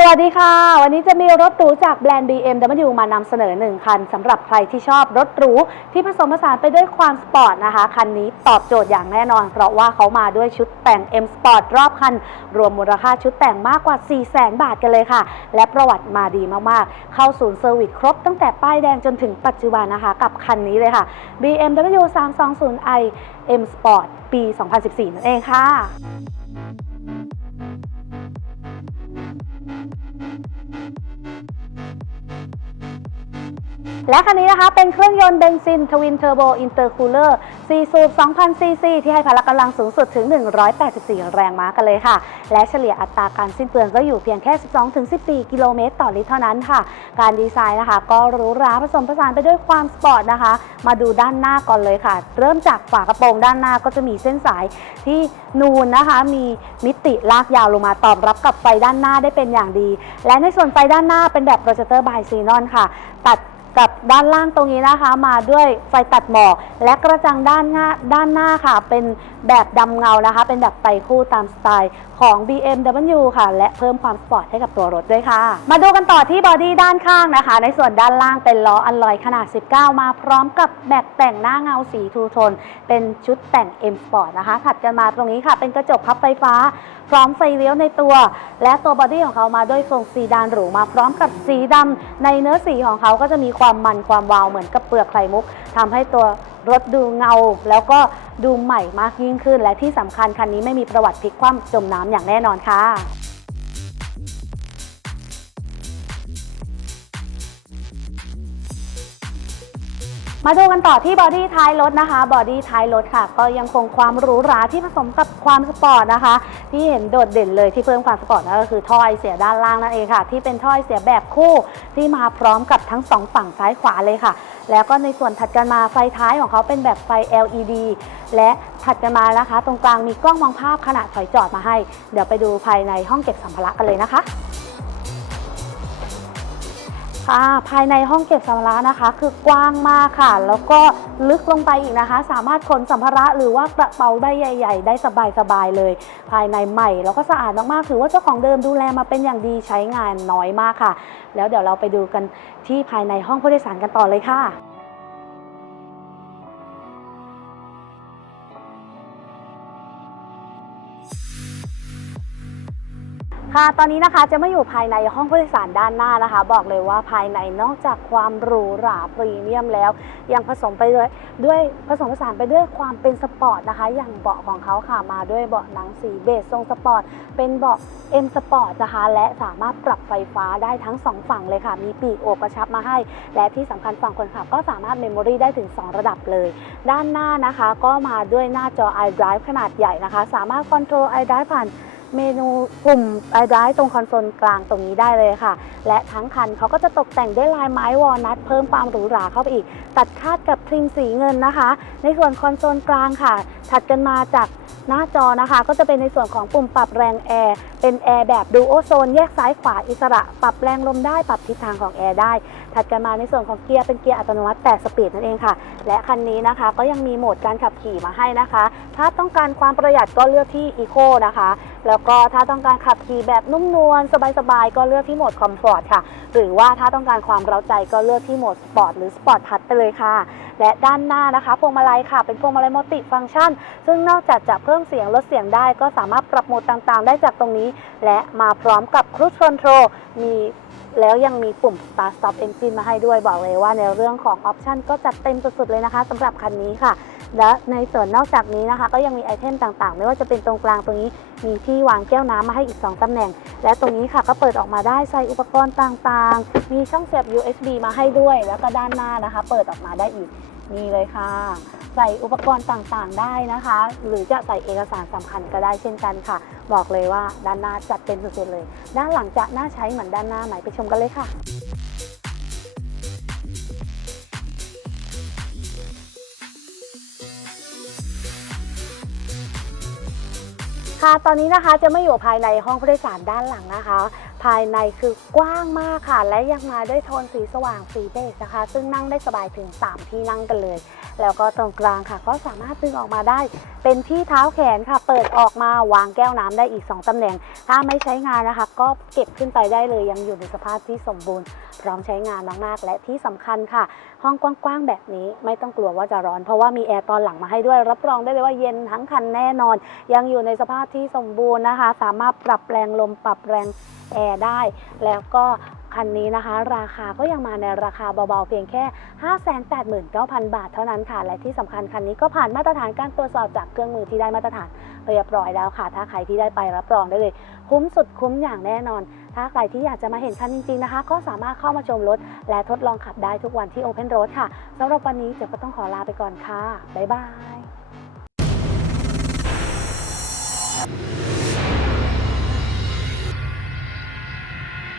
สวัสดีค่ะ วันนี้จะมีรถหรูจากแบรนด์ BMW มานำเสนอ 1 คันสำหรับใครที่ชอบรถหรูที่ผสมผสานไปด้วยความสปอร์ตนะคะ คันนี้ตอบโจทย์อย่างแน่นอน เพราะว่าเขามาด้วยชุดแต่ง M Sport รอบคัน รวมมูลค่าชุดแต่งมากกว่า 4 0 0 0 0 0บาทกันเลยค่ะ และประวัติมาดีมากๆ เข้าศูนย์เซอร์วิสครบตั้งแต่ป้ายแดงจนถึงปัจจุบันนะคะ กับคันนี้เลยค่ะ BMW 320i M Sport ปี 2014 นั่นเองค่ะ และคันนี้นะคะเป็นเครื่องยนต์เบนซินทวินเทอร์โบอินเตอร์คูลเลอร์4สูบ2,000ซีซีที่ให้พละกำลังสูงสุดถึง 184 แรงม้ากันเลยค่ะ และเฉลี่ยอัตราการสิ้นเปลืองก็อยู่เพียงแค่ 12-14 กิโลเมตรต่อลิตรเท่านั้นค่ะ การดีไซน์นะคะ ก็หรูหราผสมผสานไปด้วยความสปอร์ตนะคะ มาดูด้านหน้าก่อนเลยค่ะ เริ่มจากฝากระโปรงด้านหน้าก็จะมีเส้นสายที่นูนนะคะ มีมิติลากยาวลงมาตอบรับกับไฟด้านหน้าได้เป็นอย่างดี และในส่วนไฟด้านหน้าเป็นแบบโปรเจคเตอร์บายซีนอนค่ะ ตัด กับด้านล่างตรงนี้นะคะ มาด้วยไฟตัดหมอก และกระจังด้านหน้าด้านหน้าค่ะ เป็นแบบดำเงานะคะ เป็นแบบไฟคู่ตามสไตล์ของ BMW ค่ะ และเพิ่มความสปอร์ตให้กับตัวรถด้วยค่ะ มาดูกันต่อที่บอดี้ด้านข้างนะคะ ในส่วนด้านล่างเป็นล้ออัลลอยขนาด 19 มาพร้อมกับแม็กแต่งหน้าเงาสีทูโทนเป็นชุดแต่ง M Sport นะคะ ถัดกันมาตรงนี้ค่ะ เป็นกระจกพับไฟฟ้า พร้อมไฟเลี้ยวในตัว และตัวบอดี้ของเขามาด้วยทรงซีดานหรูมาพร้อมกับสีดำในเนื้อสีของเขาก็จะมีความมันความวาวเหมือนกับเปลือกไข่มุกทำให้ตัวรถดูเงา แล้วก็ดูใหม่มากยิ่งขึ้น และที่สำคัญคันนี้ไม่มีประวัติพลิกคว่ำจมน้ำอย่างแน่นอนค่ะ มาดูกันต่อที่บอดี้ท้ายรถนะคะบอดี้ท้ายรถค่ะ ก็ยังคงความหรูหราที่ผสมกับความสปอร์ตนะคะ ที่เห็นโดดเด่นเลยที่เพิ่มความสปอร์ตนั่นก็คือท่อไอเสียด้านล่างนั่นเองค่ะ ที่เป็นท่อไอเสียแบบคู่ที่มาพร้อมกับทั้งสองฝั่งซ้ายขวาเลยค่ะ แล้วก็ในส่วนถัดกันมาไฟท้ายของเขาเป็นแบบไฟ LED และถัดกันมานะคะ ตรงกลางมีกล้องมองภาพขณะถอยจอดมาให้ เดี๋ยวไปดูภายในห้องเก็บสัมภาระกันเลยนะคะ ค่ะ ภายในห้องเก็บสัมภาระนะคะ คือกว้างมากค่ะ แล้วก็ลึกลงไปอีกนะคะ สามารถขนสัมภาระหรือว่ากระเป๋าใบใหญ่ ๆ ได้สบายๆเลย ภายในใหม่แล้วก็สะอาดมากๆถือว่าเจ้าของเดิมดูแลมาเป็นอย่างดีใช้งานน้อยมากค่ะ แล้วเดี๋ยวเราไปดูกันที่ภายในห้องผู้โดยสารกันต่อเลยค่ะ ค่ะ ตอนนี้นะคะจะมาอยู่ภายในห้องผู้โดยสารด้านหน้านะคะ บอกเลยว่าภายในนอกจากความหรูหราพรีเมียมแล้ว ยังผสมไปด้วยด้วยผสมผสานไปด้วยความเป็นสปอร์ตนะคะ อย่างเบาะของเขาค่ะมาด้วยเบาะหนังสีเบจทรงสปอร์ต เป็นเบาะ M Sport นะคะ และสามารถปรับไฟฟ้าได้ทั้งสองฝั่งเลยค่ะ มีปีกโอบกระชับมาให้ และที่สำคัญฝั่งคนขับก็สามารถเมมโมรีได้ถึง 2 ระดับเลย ด้านหน้านะคะ ก็มาด้วยหน้าจอ iDrive ขนาดใหญ่นะคะ สามารถคอนโทรล iDrive ผ่าน เมนูปุ่มไอดรายตรงคอนโซลกลางตรงนี้ได้เลยค่ะ และทั้งคันเขาก็จะตกแต่งด้วยลายไม้วอลนัทเพิ่มความหรูหราเข้าไปอีก ตัดคาดกับทริมสีเงินนะคะ ในส่วนคอนโซลกลางค่ะ ถัดกันมาจากหน้าจอนะคะ ก็จะเป็นในส่วนของปุ่มปรับแรงแอร์เป็นแอร์แบบดูโอโซน แยกซ้ายขวาอิสระ ปรับแรงลมได้ ปรับทิศทางของแอร์ได้ ถัดกันมาในส่วนของเกียร์เป็นเกียร์อัตโนมัติ 8 สปีดนั่นเองค่ะ และคันนี้นะคะก็ยังมีโหมดการขับขี่มาให้นะคะ ถ้าต้องการความประหยัดก็เลือกที่ Eco นะคะ แล้วก็ถ้าต้องการขับขี่แบบนุ่มนวลสบายๆก็เลือกที่โหมดคอมฟอร์ตค่ะ หรือว่าถ้าต้องการความเร้าใจก็เลือกที่โหมดสปอร์ตหรือสปอร์ตพัทไปเลยค่ะและด้านหน้านะคะพวงมาลัยค่ะเป็นพวงมาลัยมัลติฟังก์ชัน ซึ่งนอกจากจะเพิ่มเสียงลดเสียงได้ก็สามารถปรับโหมดต่างๆ ได้จากตรงนี้และมาพร้อมกับ Cruise Control มีแล้วยังมีปุ่ม Start Stop Engine มาให้ด้วยบอกเลยว่าในเรื่องของออปชันก็จัดเต็มสุดๆเลยนะคะสำหรับคันนี้ค่ะ และในส่วนนอกจากนี้นะคะ ก็ยังมีไอเทมต่างๆ ไม่ว่าจะเป็นตรงกลางตรงนี้มีที่วางแก้วน้ำมาให้อีก 2ตำแหน่ง และตรงนี้ค่ะก็เปิดออกมาได้ใส่อุปกรณ์ต่างๆ มีช่องเสียบ USB มาให้ด้วย แล้วก็ด้านหน้านะคะ เปิดออกมาได้อีก นี่เลยค่ะ ใส่อุปกรณ์ต่างๆได้นะคะ หรือจะใส่เอกสารสำคัญก็ได้เช่นกันค่ะ บอกเลยว่าด้านหน้าจัดเต็มสุดๆเลย ด้านหลังจะน่าใช้เหมือนด้านหน้าไหมไปชมกันเลยค่ะค่ะ ตอนนี้นะคะจะไม่อยู่ภายในห้องผู้โดยสารด้านหลังนะคะ ภายในคือกว้างมากค่ะ และยังมาด้วยโทนสีสว่างสีเบจนะคะ ซึ่งนั่งได้สบายถึง 3 ที่นั่งกันเลย แล้วก็ตรงกลางค่ะ ก็สามารถดึงออกมาได้ เป็นที่เท้าแขนค่ะ เปิดออกมาวางแก้วน้ำได้อีก 2ตำแหน่ง ถ้าไม่ใช้งานนะคะ ก็เก็บขึ้นไปได้เลยยังอยู่ในสภาพที่สมบูรณ์ พร้อมใช้งานมากๆ และที่สำคัญค่ะ ห้องกว้างๆแบบนี้ไม่ต้องกลัวว่าจะร้อนเพราะว่ามีแอร์ตอนหลังมาให้ด้วยรับรองได้เลยว่าเย็นทั้งคันแน่นอน ยังอยู่ในสภาพที่สมบูรณ์นะคะ สามารถปรับแรงลมปรับแรง แอร์ได้ แล้วก็คันนี้นะคะ ราคาก็ยังมาในราคาเบาๆ เพียงแค่ 589,000 บาทเท่านั้นค่ะ และที่สำคัญคันนี้ก็ผ่านมาตรฐานการตรวจสอบจากเครื่องมือที่ได้มาตรฐานเรียบร้อยแล้วค่ะ ถ้าใครที่ได้ไปรับรองได้เลย คุ้มสุดคุ้มอย่างแน่นอน ถ้าใครที่อยากจะมาเห็นคันจริงๆนะคะ ก็สามารถเข้ามาชมรถ และทดลองขับได้ทุกวันที่ Open Road ค่ะสำหรับวันนี้เดี๋ยวก็ต้องขอลาไปก่อนค่ะบ๊ายบาย